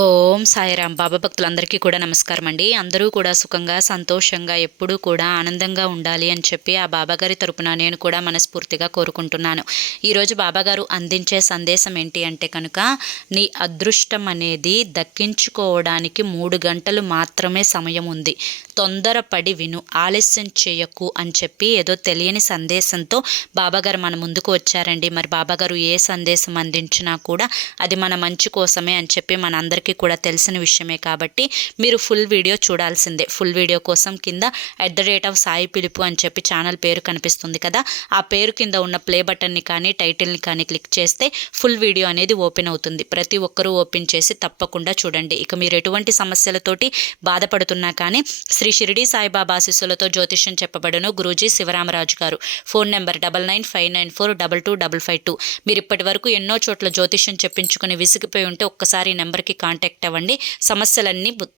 ఓం సాయిరాం. బాబా భక్తులందరికీ కూడా నమస్కారం అండి. అందరూ కూడా సుఖంగా, సంతోషంగా, ఎప్పుడూ కూడా ఆనందంగా ఉండాలి అని చెప్పి ఆ బాబాగారి తరపున నేను కూడా మనస్ఫూర్తిగా కోరుకుంటున్నాను. ఈరోజు బాబాగారు అందించే సందేశం ఏంటి అంటే కనుక, నీ అదృష్టం అనేది దక్కించుకోవడానికి 3 గంటలు మాత్రమే సమయం ఉంది. తొందరపడి విను, ఆలస్యం చేయకు అని చెప్పి ఏదో తెలియని సందేశంతో బాబాగారు మన ముందుకు వచ్చారండి. మరి బాబాగారు ఏ సందేశం అందించినా కూడా అది మన మంచి కోసమే అని చెప్పి మన అందరికీ కూడా తెలిసిన విషయమే కాబట్టి మీరు ఫుల్ వీడియో చూడాల్సిందే. ఫుల్ వీడియో కోసం కింద @సాయి పిలుపు అని చెప్పి ఛానల్ పేరు కనిపిస్తుంది కదా, ఆ పేరు కింద ఉన్న ప్లే బటన్ని కానీ టైటిల్ని కానీ క్లిక్ చేస్తే ఫుల్ వీడియో అనేది ఓపెన్ అవుతుంది. ప్రతి ఒక్కరూ ఓపెన్ చేసి తప్పకుండా చూడండి. ఇక మీరు ఎటువంటి సమస్యలతోటి బాధపడుతున్నా కానీ శ్రీ షిరిడి సాయిబాబా ఆశీస్సులతో జ్యోతిష్యం చెప్పబడును. గురూజీ శివరామరాజు గారు. Phone number 9959422552. మీరు ఇప్పటి వరకు ఎన్నో చోట్ల జ్యోతిష్యం చెప్పించుకుని విసిగిపోయి ఉంటే ఒక్కసారి ఈ నెంబర్కి కాంటాక్ట్ అవ్వండి. సమస్యలన్నీ